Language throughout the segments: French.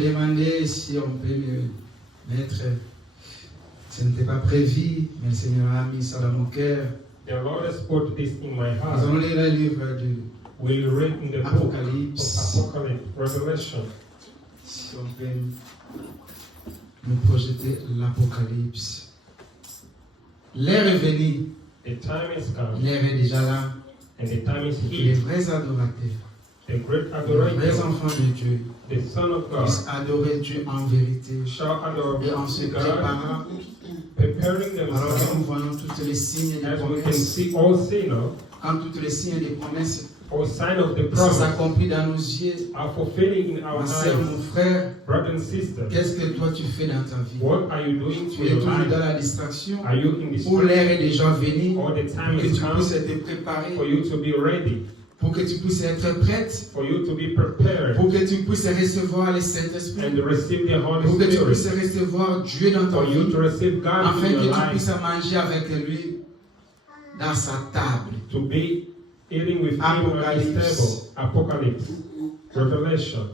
Demander si on peut me mettre. Ce n'était pas prévu, mais le Seigneur a mis ça dans mon cœur. The Lord has put this in my Nous heart. allons lire le livre de We'll read in the book of Apocalypse. Apocalypse, Revelation. Si on peut nous projeter l'Apocalypse. L'heure est venue, The time is come, l'heure est déjà là. and the time is Et les here. vrais adorateurs, The great les vrais adorator, enfants de Dieu, the Son of God, puissent adorer Dieu en vérité. shall adore Et en se God, préparant, preparing alors que themselves nous voyons tous les signes des as we can promesses, see all signal, quand tous les signes des promesses all sign of the ça promise s'accomplit dans nos yeux, are fulfilling in our ma sœur, eyes. mon frère, Brother and sister, qu'est-ce que toi tu fais dans ta vie? what are you doing Tu for es your toujours dans life? la distraction, Are you in this ou l'heure est déjà venue, or the time pour que is tu come puisses te préparer, for you to be ready, pour que tu puisses être prête, for you to be prepared pour que tu puisses recevoir le Saint-Esprit, and receive the Holy pour que tu puisses Spirit, recevoir Dieu dans ta for you vie, to receive God afin in que your tu life, puisses manger avec lui dans sa table. to be eating with him at his Apocalypse. table. Apocalypse, Revelation,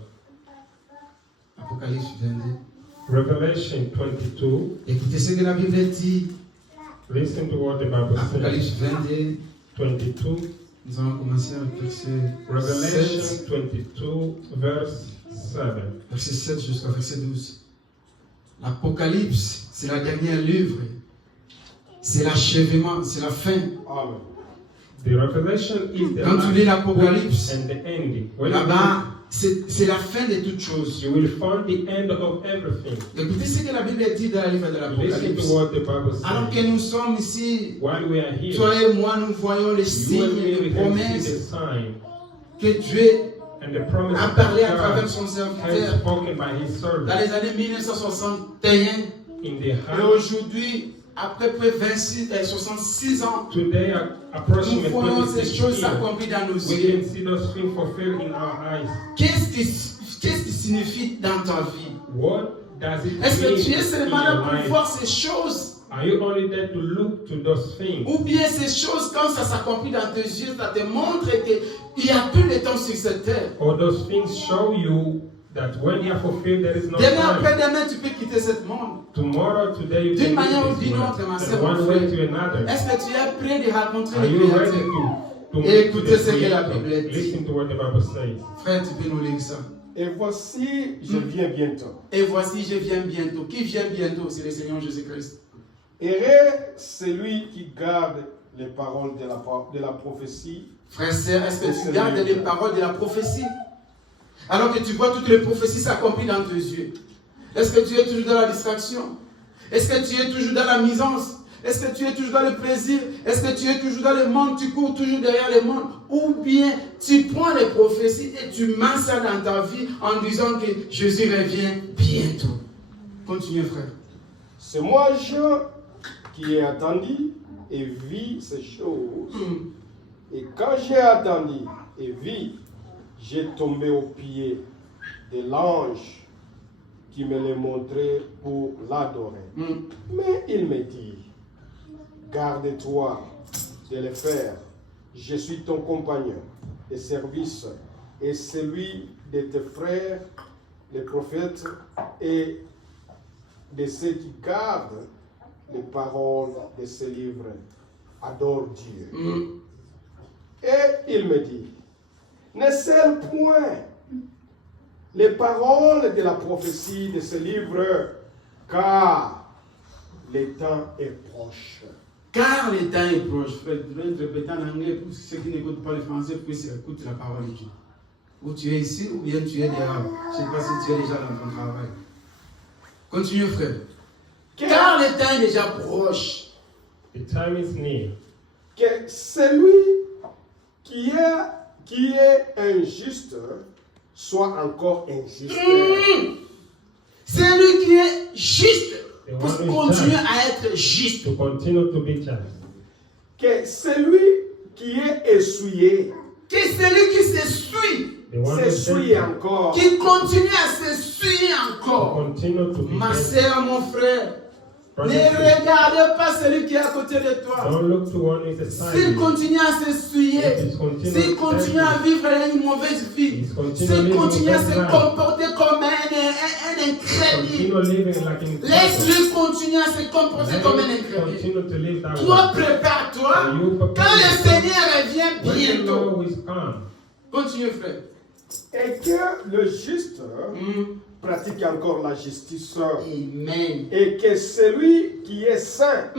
Apocalypse 22. Revelation 22. Écoutez ce que la Bible dit. Listen to what the Bible Apocalypse says. 22. 22. Nous allons commencer avec verset Revelation 7, 22, verse 7. verset 7 jusqu'à verset 12. L'Apocalypse, c'est la dernière livre. C'est l'achèvement, c'est la fin. Amen. The Revelation is the Quand tu lis l'Apocalypse, and the ending. When you là-bas, c'est la fin de toutes choses. you will find the end of everything. Écoutez ce que la Bible dit dans le livre de Listen l'Apocalypse. to what the Bible Alors que says. nous sommes ici, While we are here, toi et moi, nous voyons les you and signes, me, les we can see the promesses sign que Dieu and the promise a of parlé à travers God son has serviteur spoken by his dans servant les années 1961. in the Et heart. aujourd'hui, après près 66 ans, Today, nous approximately voyons ces 26 choses years, s'accomplir dans nos we yeux. can see those things fulfilled in our eyes. Qu'est-ce qui signifie dans ta vie? What does it Est-ce que tu es mean in seulement là your pour life? voir ces choses? Are you only there to look to those things? Ou bien ces choses, quand ça s'accomplit dans tes yeux, ça te montre qu'il n'y a plus de temps sur cette terre. Or those things show you that when they are fulfilled, there is no Demain time. après-demain, tu peux quitter ce monde. Tomorrow, today, you D'une can manière ou leave this d'une world. autre, ma And sœur, mon one way frère. to another. Est-ce que tu es prêt de rencontrer Are le you ready Créateur? to Écoutez meet the ce que la Creator? Bible dit. Listen to what the Bible says. Frère, tu peux nous lire ça. Et voici, je viens bientôt. Et voici, je viens bientôt. Qui vient bientôt? C'est le Seigneur Jésus-Christ. Heureux celui qui garde les paroles de la prophétie. Frère, sœur, est-ce que tu gardes les paroles de la prophétie? Alors que tu vois toutes les prophéties s'accomplir dans tes yeux. Est-ce que tu es toujours dans la distraction? Est-ce que tu es toujours dans la misance? Est-ce que tu es toujours dans le plaisir? Est-ce que tu es toujours dans le monde? Tu cours toujours derrière le monde? Ou bien tu prends les prophéties et tu mets ça dans ta vie en disant que Jésus revient bientôt. Continuez, frère. C'est moi, Jean, qui ai attendu et vu ces choses. Et quand j'ai attendu et vu, j'ai tombé aux pieds de l'ange qui me les montrait pour l'adorer. Mais il me dit, garde-toi de le faire. Je suis ton compagnon de service et celui de tes frères, les prophètes, et de ceux qui gardent les paroles de ce livre. Adore Dieu. Et il me dit, ne scelle point les paroles de la prophétie de ce livre, car le temps est proche. Car le temps est proche. Frère, je vais répéter en anglais pour ceux qui n'écoutent pas le français, puissent écouter la parole de Dieu. Ou tu es ici, ou bien tu es dehors. Je ne sais pas si tu es déjà dans ton travail. Continue, frère. Car le temps est déjà proche. The time is near. Que celui qui est injuste soit encore injuste. Celui qui est juste The one pour who is continuer just. à être juste. To continue to be just. Que celui qui est essuyé Que celui qui s'essuie, The one who is s'essuie gentle. encore. qui continue à s'essuyer To encore. continue to be Ma gentle. sœur, mon frère, Brothers Ne and sisters, regarde pas celui qui est à côté de toi. don't look to one who is beside S'il you. continue à s'essuyer, s'il continue à vivre une mauvaise vie, s'il continue à se comporter comme un incrédule, Continue living like in laisse-lui continuer à se comporter comme un incrédule. Continue to live that Toi, way. prépare-toi. And you prepare Quand le yourself. Seigneur revient When the bientôt, Lord is come, continue, frère. Et que le juste pratique encore la justice. Amen. Et que celui qui est saint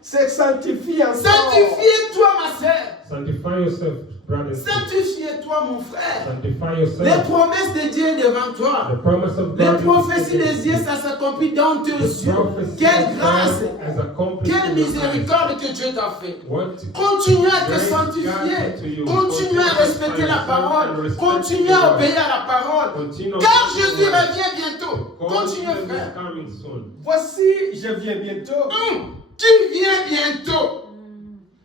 se sanctifie encore. Sanctifie-toi, ma sœur. sanctify yourself, brothers. Sanctifie-toi, mon frère. Sanctify Les yourself. promesses de Dieu devant toi. The promise of Les God prophéties is des dieux, ça s'accomplit dans tes the yeux. prophecy Quelle of grâce, God has accomplished quelle in your life. miséricorde que Dieu t'a fait. What Continue à te grace sanctifier. granted to you. Continue à respecter la parole. Continue à obéir à la parole. Continue. Car Jésus revient bientôt. God Continue, is frère. coming soon. Voici, je viens bientôt. Tu viens bientôt.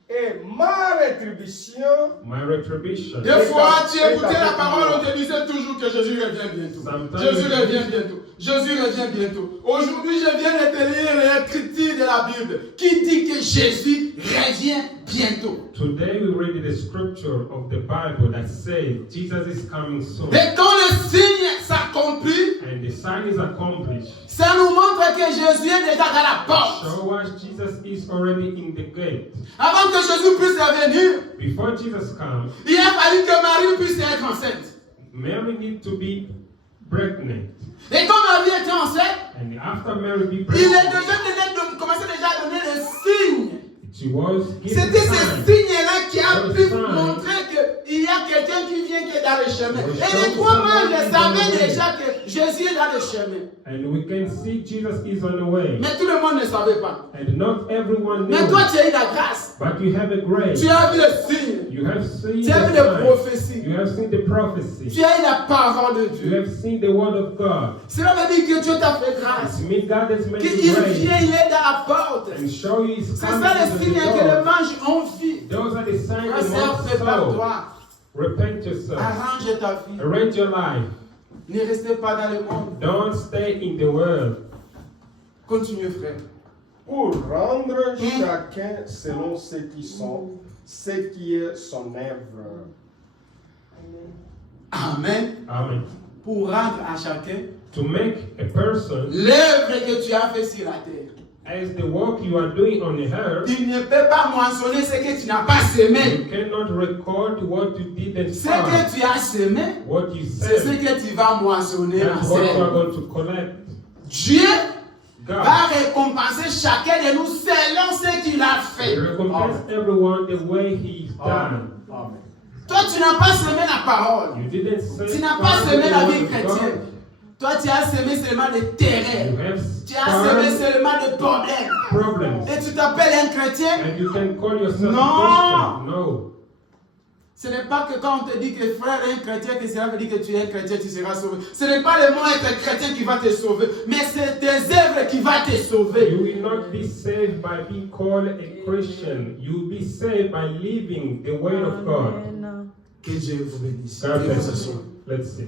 Et ma rétribution My retribution. Des fois, tu écoutais la parole, on te disait toujours que Jésus revient bientôt. Jésus revient bientôt. Jésus revient bientôt. Aujourd'hui, je viens de te lire l'écriture de la Bible qui dit que Jésus revient bientôt. Today we read the scripture of the Bible that says Jesus is coming soon. Et quand le signe s'accomplit, And the sign is accomplished. ça nous montre que Jésus est déjà à la porte. Show us Jesus is already in the gate. Avant que Jésus puisse revenir, Before Jesus comes, il a fallu que Marie puisse être enceinte. Mary needs to be pregnant. Et quand Marie était enceinte, And after Mary be il est pregnant, déjà commençait déjà à donner les signes. she was given C'était ce sign. signe-là qui a pu montrer qu'il y a quelqu'un qui vient qui est dans le chemin. Et les trois mages savaient déjà que Jésus est dans le chemin. And we can see Jesus is on the way. Mais tout le monde ne savait pas. And not everyone Mais toi, knows. tu as eu la grâce. But you have a grace. Tu as vu le signe. You have seen Tu as vu the les sign. prophéties. You have seen the prophecy. Tu as eu la parole de You Dieu. have seen the word of God. Cela veut dire que Dieu t'a fait grâce. It's me, God has made Qu'il you vient, grace. il est dans la porte. And show you his C'est coming ça le to signe the que les door. mages ont vu. Those are the signs Ma of sœur, one's soul. prépare-toi. Repent yourself. Arrange ta vie. Arrange your life. Ne restez pas dans le monde. Don't stay in the world. Continue, frère. pour rendre chacun selon ce qui est son œuvre. Amen. Amen. Pour rendre à chacun To make a person l'œuvre que tu as fait sur la terre. as the work you are doing on the earth, Il ne peut pas mentionner ce que tu n'as pas semé. you cannot record what you didn't Ce start. que tu as semé, What you c'est ce said, que tu vas moissonner, ma that's what you are sœur. going to collect. Dieu God va récompenser chacun de nous selon ce qu'il a fait. will recompense everyone the way he's done. Amen. Toi, tu n'as pas semé la parole. You didn't say Tu n'as pas semé la vie the word of God. chrétienne. Toi, tu as semé seulement des terrains. You have Tu as semé started seulement des problèmes. problems. Et tu t'appelles un chrétien. And you can call yourself No. a Christian. No. Ce n'est pas que quand on te dit que frère est un chrétien, que cela veut dire que tu es un chrétien, tu seras sauvé. Ce n'est pas le mot être chrétien qui va te sauver, mais c'est tes œuvres qui vont te sauver. You will not be saved by being called a Christian. You will be saved by living the way of God. Que Dieu vous bénisse. God Que bless vous you. Let's see.